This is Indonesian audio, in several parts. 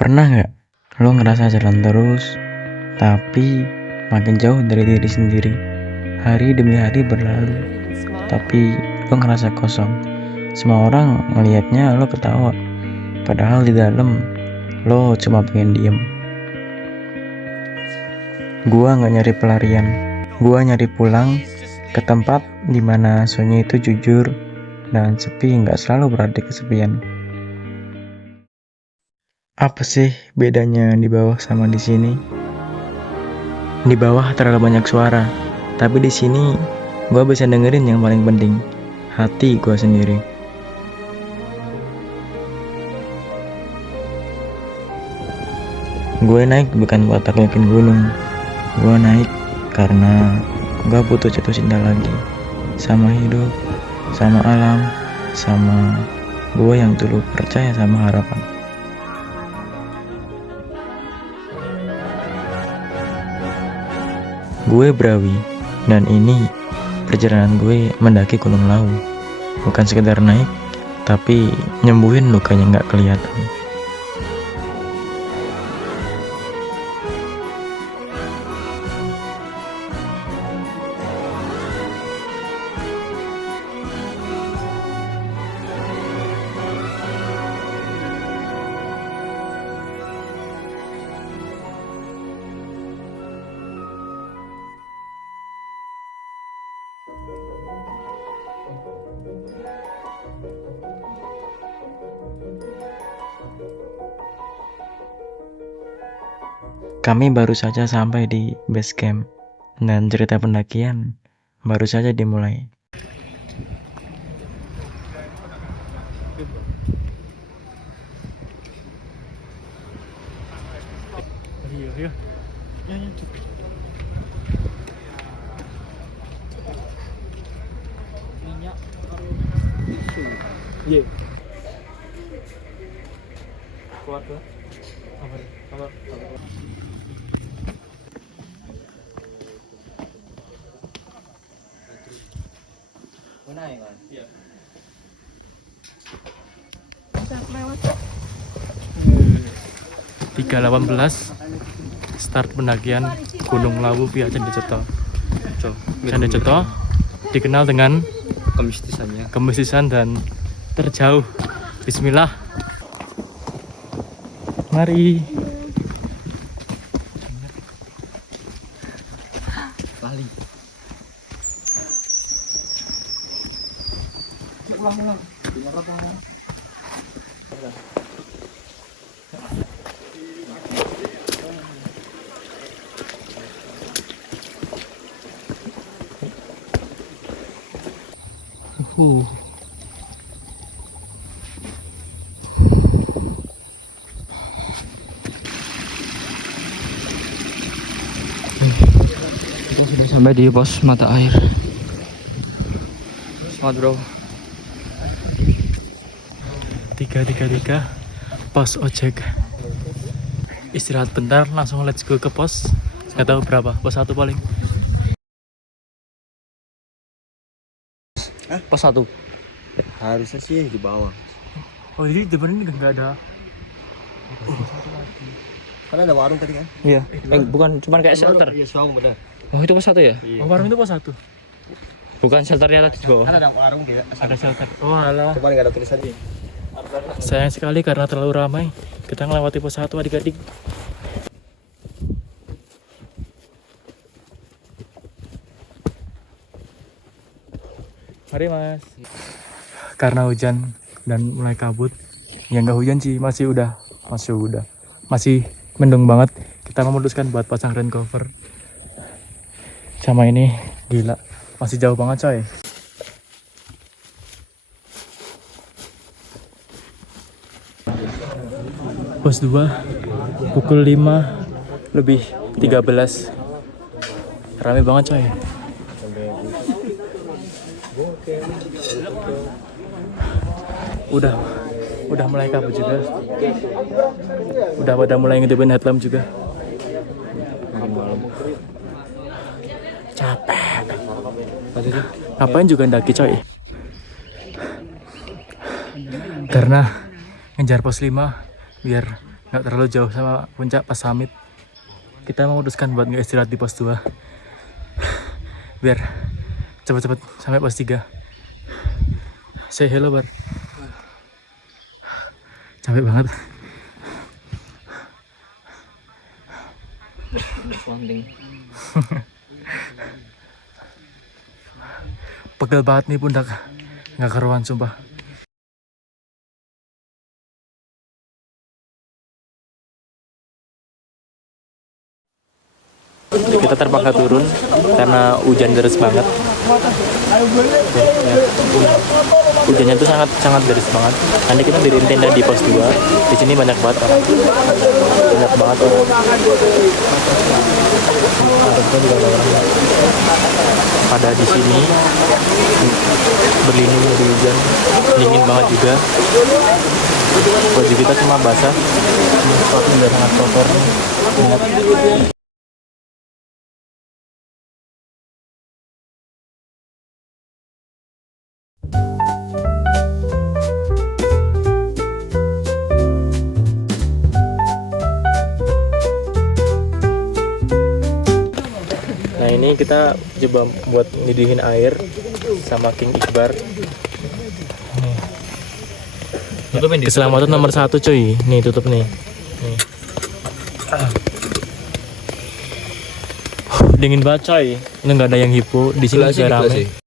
Pernah nggak lo ngerasa jalan terus, tapi makin jauh dari diri sendiri? Hari demi hari berlalu, tapi lo ngerasa kosong. Semua orang ngelihatnya lo ketawa, padahal di dalam lo cuma pengen diem. Gua nggak nyari pelarian, gua nyari pulang ke tempat dimana sunyi itu jujur dan sepi nggak selalu berarti kesepian. Apa sih bedanya di bawah sama di sini? Di bawah terlalu banyak suara, tapi di sini gua bisa dengerin yang paling penting, hati gua sendiri. Gue naik bukan buat taklukin gunung, gue naik karena gue butuh jatuh cinta lagi sama hidup, sama alam, sama gue yang dulu percaya sama harapan. Gue Brawi, dan ini perjalanan gue mendaki Gunung Lawu. Bukan sekedar naik, tapi nyembuhin lukanya nggak kelihatan. Kami baru saja sampai di base camp, dan cerita pendakian baru saja dimulai. Tiga 18 start pendakian Gunung Lawu via Candi Ceto. Candi Ceto dikenal dengan kemistisan dan terjauh. Bismillah. Mari. Lali. Kita sudah sampai di pos mata air. Semangat bro. 333 pos ojek. Istirahat bentar, langsung let's go ke pos. Gak tahu berapa, pos 1 paling. Pos 1. Harusnya sih di bawah. Oh jadi depan ini gak ada. Karena ada warung tadi kan? Iya, bukan cuman kayak shelter. Iya, saung benar. Oh, itu pos 1 ya? Oh warung itu pos 1. Bukan shelternya tadi di bawah. Kan ada warung dia. Ada shelter. Oh alah. Cuman nggak ada tulisannya. Sayang sekali karena terlalu ramai, kita ngelewati pos 1 adik-adik. Mari mas. Karena hujan dan mulai kabut, ya nggak hujan sih, masih mendung banget. Kita memutuskan buat pasang rain cover. Sama ini gila, masih jauh banget coy. Pos 2 pukul 5 lebih 13. Rame banget coy. Udah mulai kabut juga. Udah pada mulai ngidupin headlamp juga. Capek. Ngapain juga ndaki coy. Karena ngejar pos 5 biar nggak terlalu jauh sama puncak pas summit. Kita memutuskan buat nggak istirahat di pos 2 biar cepet-cepet sampai pos 3. Say hello Bar. Capek banget. Landing. Pegel banget nih pundak, nggak karuan sumpah. Kita terpaksa turun karena hujan deras banget. Hujannya tuh sangat deras banget. Nanti kita diriin tenda di pos 2. Di sini banyak banget orang. Banyak banget orang. Juga ada orang pada di sini berlindung dari hujan. Dingin banget juga. Baju kita semua basah. Sepatu juga sangat kotor. Ingat. Nah ini kita coba buat nyedihin air sama King Iqbar. Keselamatan nomor 1 cuy. Nih tutup nih. Dingin banget coy. Ini nggak ada yang hipo. Di sini juga rame.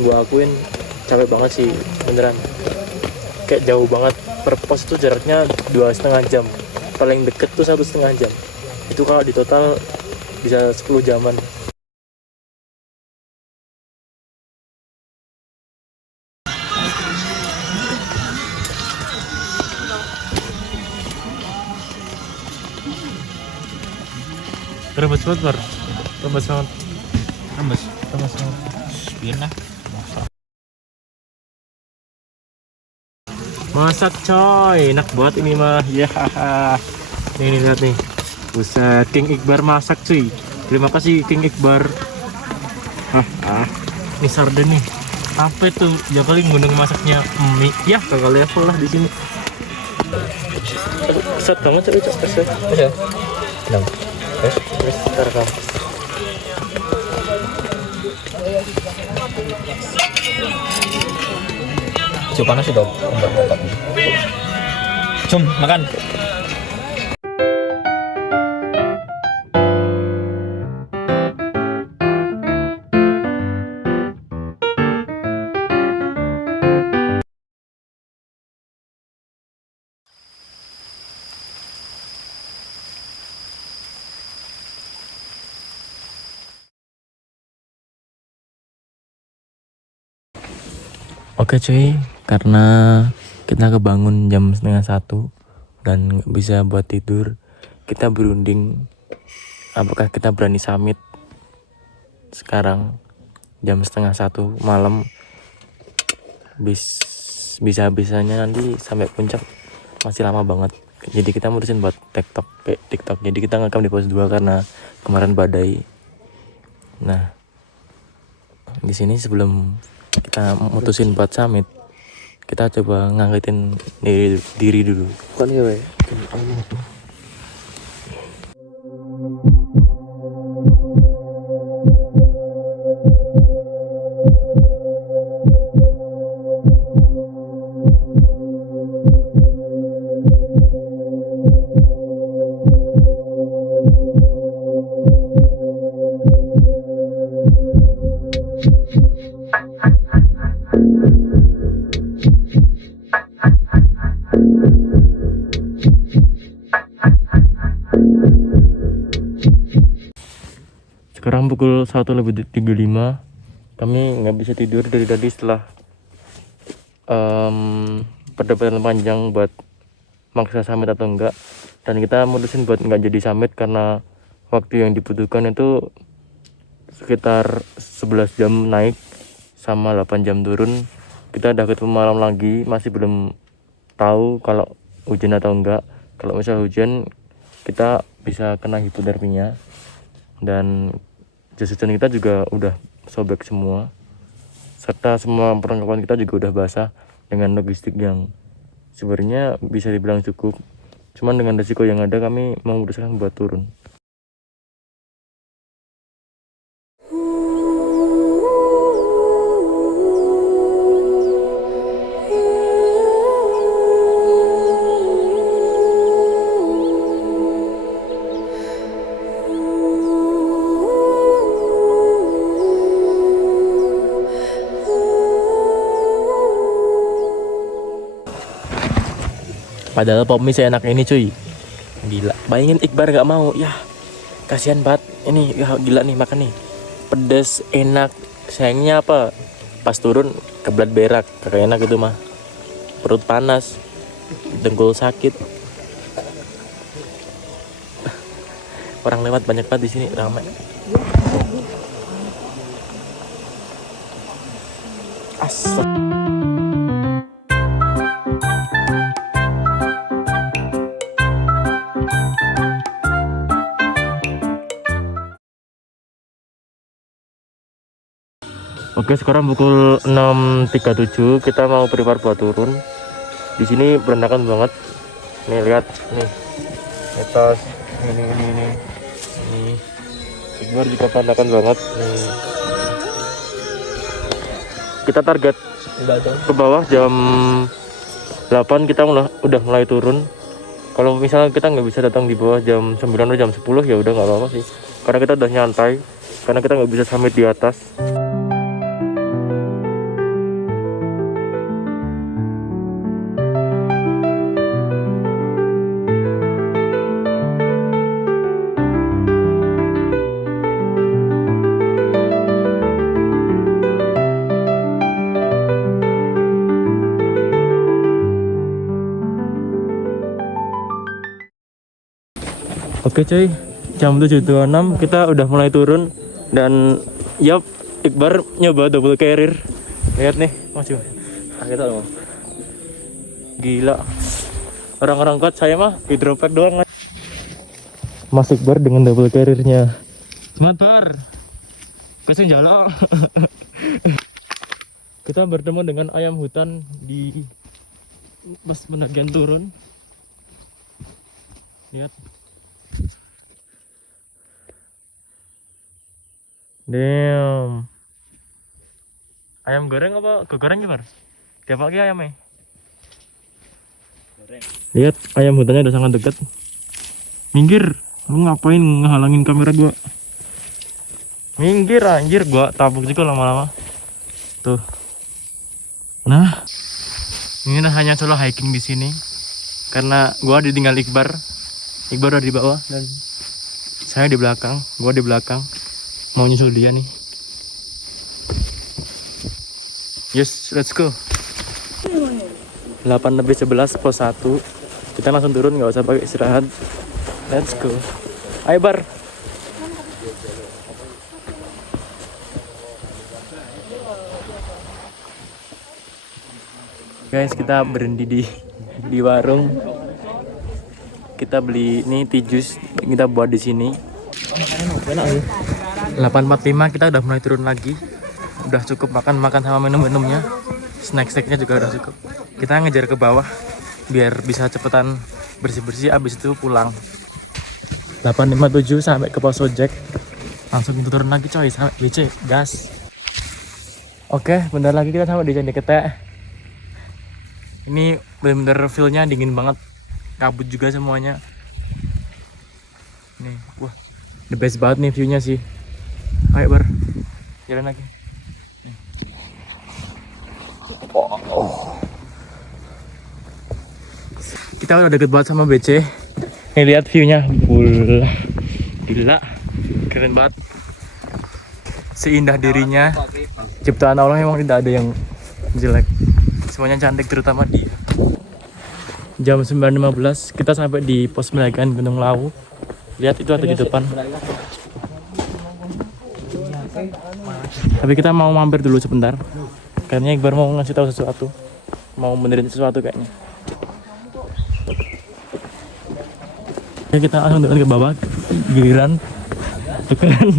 Gua akuin capek banget sih beneran, kayak jauh banget. Per pos itu jaraknya 2,5 jam, paling deket tuh 1,5 jam. Itu kalau di total bisa 10 jaman. Rembes banget Bar, rembes banget, rembes banget. Enak. Masak coy, enak banget ini mah. Ya, nih lihat nih. Buset, King Iqbar masak cuy. Terima kasih King Iqbar. Ini sarden nih. Apa tuh? Ya kali gunung masaknya mie. Ya, kagak level lah di sini. Set banget coy, tes. Ya. Kenapa? Terus rekam. Coba panas itu. Jom makan. Oke cuy, karena kita kebangun jam 12:30 dan nggak bisa buat tidur, kita berunding apakah kita berani summit sekarang jam 12:30 malam. Bisa-bisanya nanti sampai puncak masih lama banget. Jadi kita mutusin buat TikTok. Jadi kita ngerekam di pos 2 karena kemarin badai. Nah, di sini sebelum kita mutusin buat summit, kita coba nganggetin diri dulu. Bukan ya, Wei? Sekarang pukul 1:35. Kami nggak bisa tidur dari tadi setelah perdebatan panjang buat maksa summit atau enggak. Dan kita mutusin buat nggak jadi summit karena waktu yang dibutuhkan itu sekitar 11 jam naik sama 8 jam turun. Kita udah ketemu malam lagi, masih belum tahu kalau hujan atau enggak. Kalau misal hujan kita bisa kena hipotermia, dan jas hujan kita juga udah sobek semua, serta semua perlengkapan kita juga udah basah dengan logistik yang sebenarnya bisa dibilang cukup. Cuman dengan resiko yang ada, kami memutuskan buat turun. Padahal pop mie seenak ini cuy, gila. Bayangin Iqbar gak mau, ya kasihan banget. Ini ya, gila nih makan nih, pedes enak. Sayangnya apa, pas turun kebelat berak, kagak enak itu mah. Perut panas, dengkul sakit. Orang lewat banyak banget di sini, ramai. Asap. Oke, sekarang pukul 6.37, kita mau prepare buat turun. Di sini berantakan banget. Nih lihat nih, atas ini. Luar juga berantakan banget. Nih. Kita target ke bawah jam 8, kita udah mulai turun. Kalau misalnya kita nggak bisa datang di bawah jam 9 atau jam 10 ya udah nggak apa-apa sih, karena kita udah nyantai, karena kita nggak bisa summit di atas. Oke cuy, jam 7.26 kita udah mulai turun. Dan yap, Iqbar nyoba double carrier. Lihat nih, maju. Kita gila. Orang-orang kuat, saya mah hidropack doang. Mas Iqbar dengan double carriernya. Semangat Bar. Kesini jalok. Kita bertemu dengan ayam hutan di pas penagihan turun. Lihat. Damn. Ayam goreng apa goreng gimana? Tiap pagi ayamnya. Goreng. Lihat, ayam hutannya udah sangat dekat. Minggir, lu ngapain ngehalangin kamera gua? Minggir anjir, gua tabuk juga lama-lama. Tuh. Nah, ini hanya solo hiking di sini. Karena gua ditinggal Iqbar. Iqbar udah di bawah dan saya di belakang, gua di belakang. Mau nyusul dia nih. Yes, let's go. 8:11 pos 1. Kita langsung turun, nggak usah pakai istirahat. Let's go. Ayo Bar. Guys, kita berhenti di warung. Kita beli ini tea juice, kita buat di sini. 8.45 kita udah mulai turun lagi. Udah cukup makan sama minumnya. Snack-snacknya juga udah cukup. Kita ngejar ke bawah biar bisa cepetan bersih-bersih, abis itu pulang. 8.57 sampai ke pos ojek. Langsung turun lagi coy, sampai BC, gas. Oke, bentar lagi kita sampai di Candi Ketek. Ini bener-bener feel-nya dingin banget. Kabut juga semuanya. Nih, wah, the best banget nih view-nya sih. Ayo Bar, jalan lagi. Kita udah deket banget sama BC. Nih lihat view-nya, gila, keren banget. Seindah dirinya, ciptaan Allah memang tidak ada yang jelek. Semuanya cantik, terutama dia. Jam 9.15 kita sampai di pos pendakian Gunung Lawu. Lihat itu ada di depan. Tapi kita mau mampir dulu sebentar. Kayaknya Iqbar mau ngasih tahu sesuatu. Mau benerin sesuatu kayaknya. Ya kita langsung turun ke bawah. Giliran tuh kan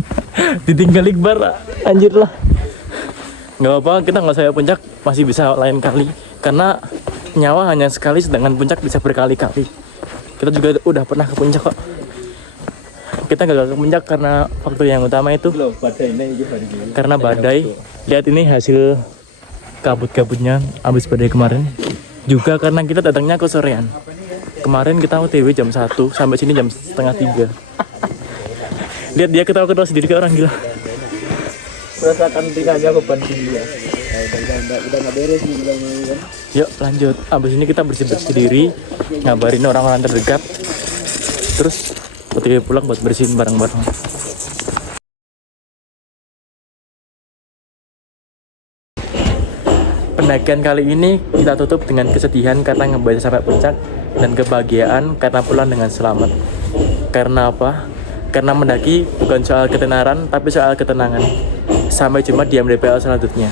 ditinggal Iqbar, anjir lah. Nggak apa-apa, kita nggak saya puncak, masih bisa lain kali. Karena nyawa hanya sekali, sedangkan puncak bisa berkali-kali. Kita juga udah pernah ke puncak kok. Kita gagal ke puncak karena faktor yang utama itu karena badai. Lihat ini hasil kabut-kabutnya abis badai kemarin. Juga karena kita datangnya ke sorean. Kemarin kita OTW jam 1 sampai sini jam setengah 3. Lihat dia ketawa-ketawa sendiri kayak orang gila. Merasakan tingkahnya beban dia. Udah nggak beres nih bilang kan. Yuk lanjut. Abis ini kita bersih-bersih diri, ngabarin orang-orang terdekat. Terus OTW pulang buat bersihin barang-barang. Pendakian kali ini kita tutup dengan kesedihan karena nggak bisa sampai puncak, dan kebahagiaan karena pulang dengan selamat. Karena apa? Karena mendaki bukan soal ketenaran, tapi soal ketenangan. Sampai jumpa di MDPL selanjutnya.